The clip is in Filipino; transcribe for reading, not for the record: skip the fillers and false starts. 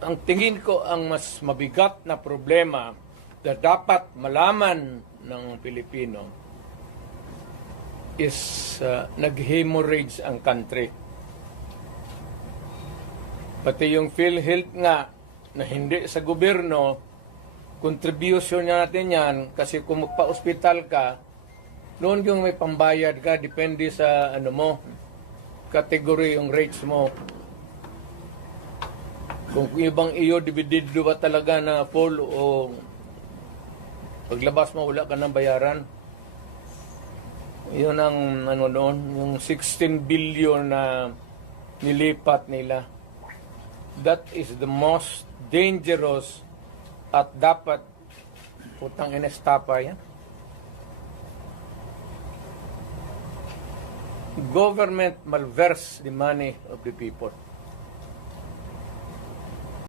ang tingin ko ang mas mabigat na problema na dapat malaman ng Pilipino is nag-hemorrhage ang country. Pati yung PhilHealth nga na hindi sa gobyerno, contribution natin yan kasi kung magpa-ospital ka, noon yung may pambayad ka, depende sa ano mo, category yung rates mo. Kung ibang iyo, dividido ba talaga na full o paglabas mo, wala ka ng bayaran. Yun ang ano noon, yung 16 billion na nilipat nila. That is the most dangerous at dapat putang inestapa yan. Government malverse the money of the people.